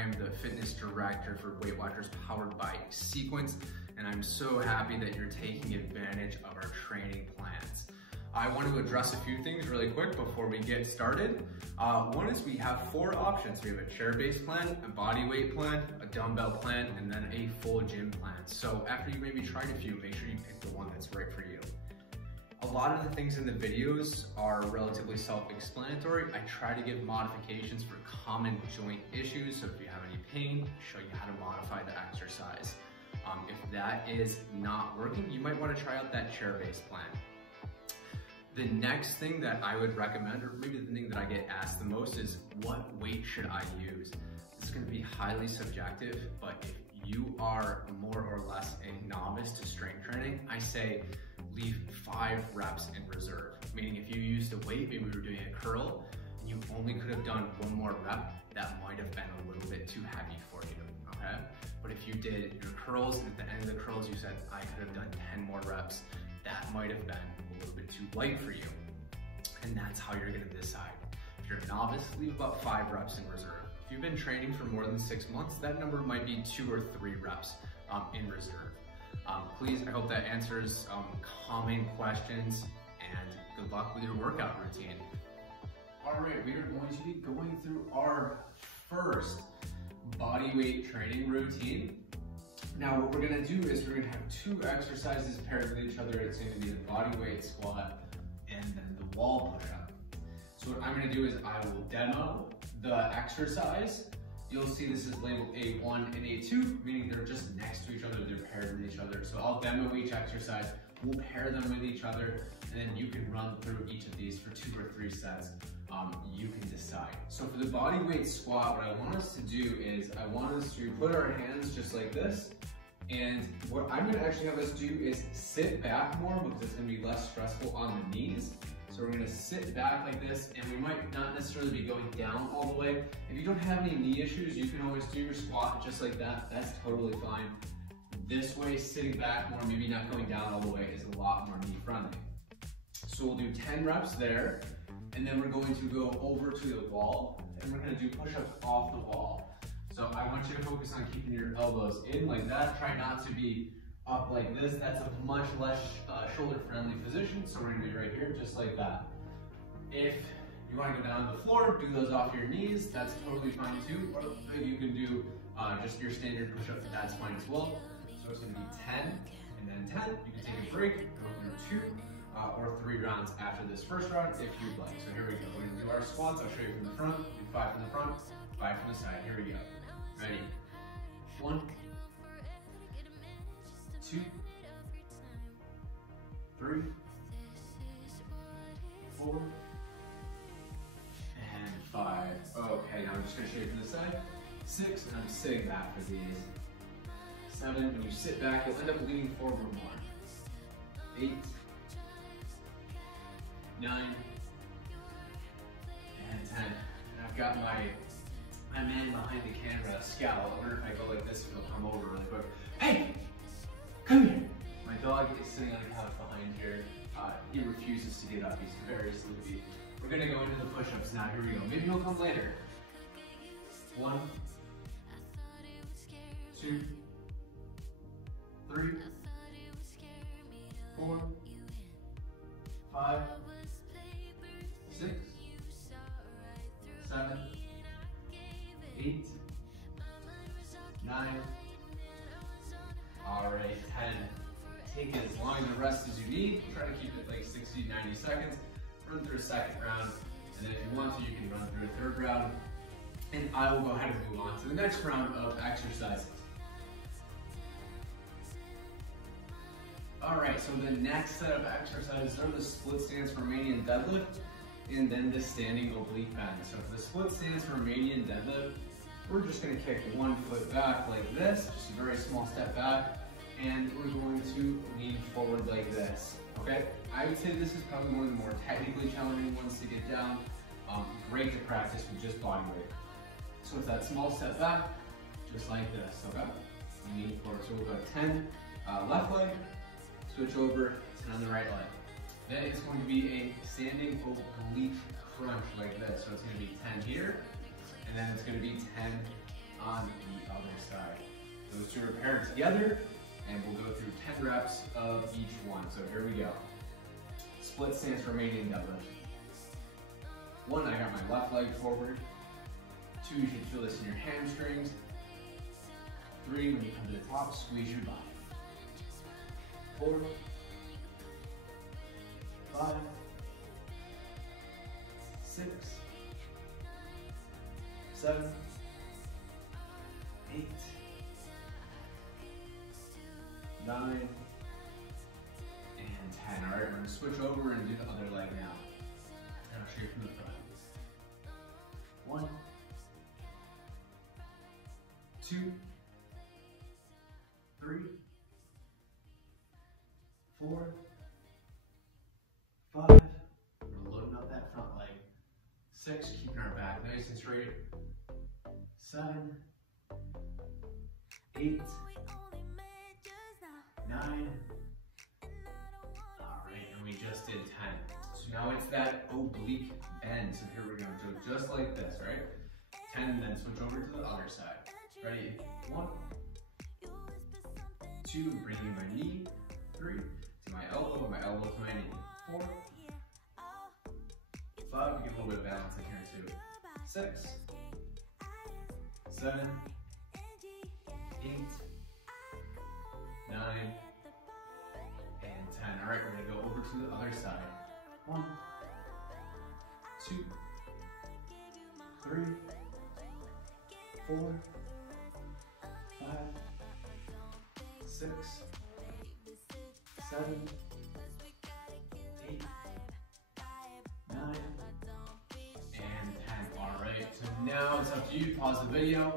am the fitness director for Weight Watchers powered by Sequence, and I'm so happy that you're taking advantage of our training plans. I want to address a few things really quick before we get started. One is we have 4 options. We have a chair-based plan, a body weight plan, a dumbbell plan, and then a full gym plan. So after you maybe tried a few, make sure you pick the one that's right for you. A lot of the things in the videos are relatively self-explanatory. I try to give modifications for common joint issues. So if you have any pain, show you how to modify the exercise. If that is not working, you might want to try out that chair-based plan. The next thing that I would recommend, or maybe the thing that I get asked the most, is what weight should I use? This is going to be highly subjective, but if you are more or less a novice to strength training, I say leave 5 reps in reserve. Meaning if you used a weight, maybe we were doing a curl, and you only could have done 1 more rep, that might have been a little bit too heavy for you, okay? But if you did your curls, and at the end of the curls you said, I could have done 10 more reps, that might have been a little bit too light for you. And that's how you're gonna decide. If you're a novice, leave about 5 reps in reserve. If you've been training for more than 6 months, that number might be 2 or 3 reps in reserve. Please, I hope that answers common questions, and good luck with your workout routine. All right, we are going to be going through our first body weight training routine. Now what we're gonna do is we're gonna have 2 exercises paired with each other. It's gonna be the body weight squat and then the wall push-up. So what I'm gonna do is I will demo the exercise. You'll see this is labeled A1 and A2, meaning they're just next to each other, they're paired with each other. So I'll demo each exercise, we'll pair them with each other, and then you can run through each of these for 2 or 3 sets. You can decide. So for the body weight squat, what I want us to do is I want us to put our hands just like this, and what I'm gonna actually have us do is sit back more because it's gonna be less stressful on the knees. So we're gonna sit back like this, and we might not necessarily be going down all the way. If you don't have any knee issues, you can always do your squat just like that. That's totally fine. This way, sitting back more, maybe not going down all the way, is a lot more knee friendly. So we'll do 10 reps there, and then we're going to go over to the wall, and we're gonna do push-ups off the wall. So I want you to focus on keeping your elbows in like that. Try not to be up like this. That's a much less shoulder-friendly position. So we're gonna be right here, just like that. If you wanna go down to the floor, do those off your knees. That's totally fine too. Or you can do just your standard push-up. That's fine as well. So it's gonna be 10 and then 10. You can take a break, go through 2 or 3 rounds after this first round if you'd like. So here we go. We're gonna do our squats. I'll show you from the front. Do 5 from the front, 5 from the side. Here we go. Ready? 1, 2, 3, 4, and 5. Okay, now I'm just gonna show you from the side. 6, and I'm sitting back for these. 7, when you sit back, you'll end up leaning forward more. 8, 9, and 10. And I've got my man behind the camera, Scout. I wonder if I go like this, he'll come over really quick. Hey, come here. My dog is sitting on the couch behind here. He refuses to get up. He's very sleepy. We're gonna go into the push-ups now. Here we go. Maybe he'll come later. 1, 2, 3, 4, 5, 6, 7, 8, 9. All right, 10. Take as long as the rest as you need. Try to keep it like 60, 90 seconds. Run through a second round, and then if you want to, you can run through a third round. And I will go ahead and move on to the next round of exercises. All right, so the next set of exercises are the split stance Romanian deadlift, and then the standing oblique bend. So for the split stance Romanian deadlift, we're just gonna kick 1 foot back like this, just a very small step back, and we're going to lean forward like this, okay? I would say this is probably one of the more technically challenging ones to get down. Great to practice with just body weight. So it's that small step back, just like this, okay? Lean forward, so we'll go 10, left leg, switch over, and on the right leg. Then it's going to be a standing oblique crunch like this. So it's going to be 10 here, and then it's going to be 10 on the other side. Those two are paired together, and we'll go through 10 reps of each one. So here we go. Split stance Romanian deadlift. 1, I got my left leg forward. 2, you should feel this in your hamstrings. 3, when you come to the top, squeeze your body. 4, 5, 6, 7, 8, 9, and 10. All right, we're gonna switch over and do the other leg now. And I'll show you from the front. 1, 2, 3, 4, 5. We're loading up that front leg. 6, keeping our back nice and straight. 7, 8, 9. All right, and we just did 10. So now it's that oblique bend. So here we're gonna do just like this, right? 10, and then switch over to the other side. Ready? 1, 2, bringing my knee. 3, to my elbow to my knee. 4, 5, get a little bit of balance in here too. 6, 7, 8, 9, and 10. All right, we're gonna go over to the other side. 1, 2, 3, 4, 5, 6, 7, 8, 9, and 10. All right, so now it's up to you. Pause the video,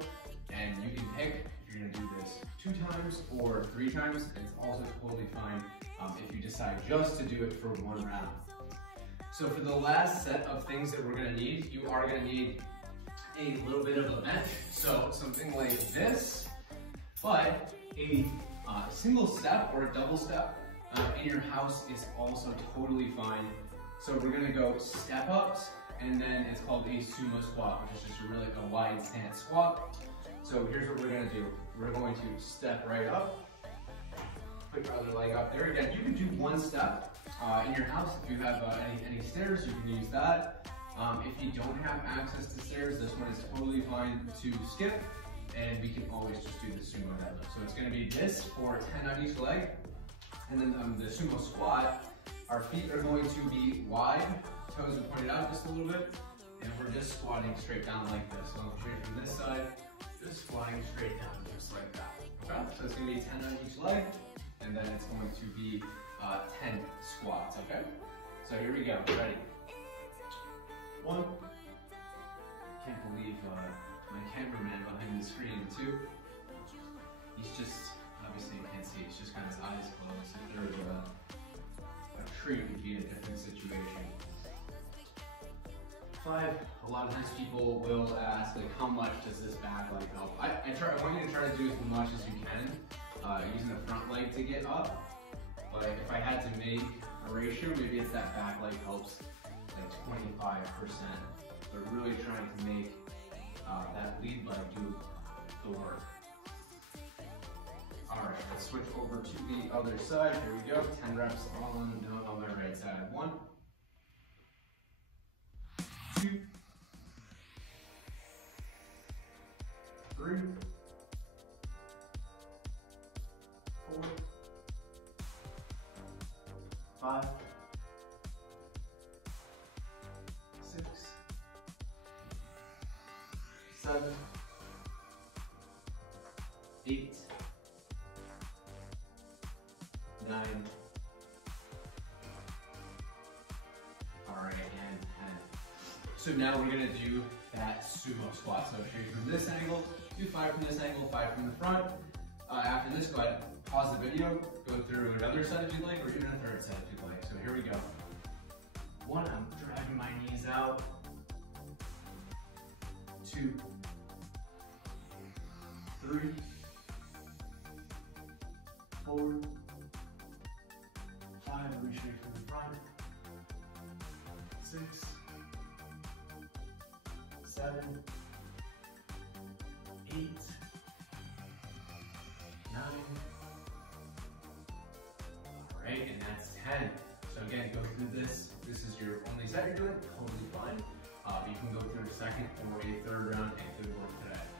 and you can pick if you're gonna do this 2 times or 3 times. It's also totally fine if you decide just to do it for 1 round. So for the last set of things that we're gonna need, you are gonna need a little bit of a bench. So something like this, but a single step or a double step in your house is also totally fine. So we're gonna go step ups, and then it's called a sumo squat, which is just a wide stance squat. So here's what we're gonna do. We're going to step right up, put your other leg up there. Again, you can do 1 step in your house. If you have any stairs, you can use that. If you don't have access to stairs, this one is totally fine to skip, and we can always just do the sumo deadlift. So it's gonna be this for 10 on each leg. And then the sumo squat, our feet are going to be wide, toes are pointed out just a little bit, and we're just squatting straight down like this. So I'm straight from this side, just squatting straight down just like that. Okay? So it's gonna be 10 on each leg, and then it's going to be 10 squats, okay? So here we go, ready? 1. Can't believe my cameraman behind the screen. 2. He's just, obviously you can't see, it's just got his eyes closed. If there was a tree, it would be in a different situation. 5, a lot of times people will ask, like, how much does this back leg help? I want you to try to do as much as you can, using the front leg to get up. But if I had to make a ratio, maybe it's that back leg helps like 25%. But really trying to make that lead leg do the work. All right, let's switch over to the other side. Here we go, 10 reps on the right side. 1, 2, 3, 4, 5, 6, 7, 8, 9. All right, and 10. So now we're gonna do that sumo squat. So if you're from this angle, do 5 from this angle, 5 from the front. After this, go ahead, pause the video, go through another set if you'd like, or even a third set if you'd like. So here we go. 1, I'm dragging my knees out. 2, 3, 4, 5, reach straight from the front. 6, 7, 8, 10. So again, go through this. This is your only set you're doing, totally fine. You can go through a second or a third round, and good work today.